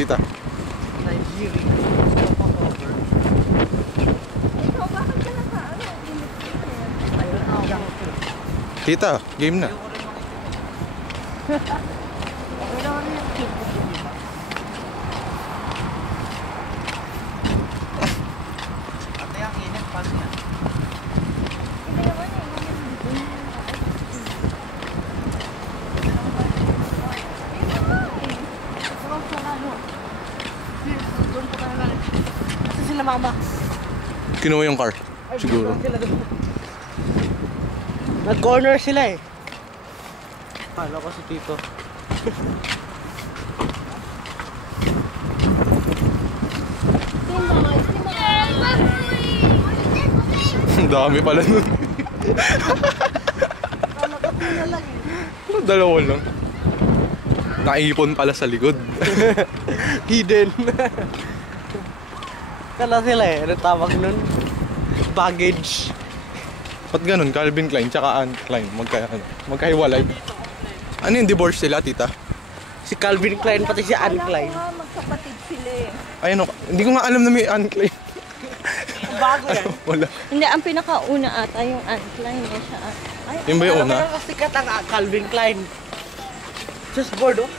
Tita. Nigeria. Ikaw, bakit ka naka-ano? Ayun ako. Tita, game na. Okay lang rin yung tube ko, di ba? Ate, ang init pa niya. Hindi naman eh. Kasi sila mama. Kinuha yung car. Siguro. Nag-corner sila eh. Kala ko si Tito. Ang dami pala nun. Dalawa lang. Naipon pala sa likod. Hidden. Kala sila eh. Ano tawag nun? Baggage. Ba't ganun? Calvin Klein tsaka Anne Klein. Magkahiwalay. Ano yung divorce sila, tita? Si Calvin Klein pati si Anne Klein. Kala ko nga magkapatid sila eh. Ayun, hindi ko nga alam na may Anne Klein. Bago yan. Wala. Hindi, ang pinakauna ata yung Antline niya siya. Ay, Yung ba yung una? Pero sikat ang Calvin Klein. Just board oh.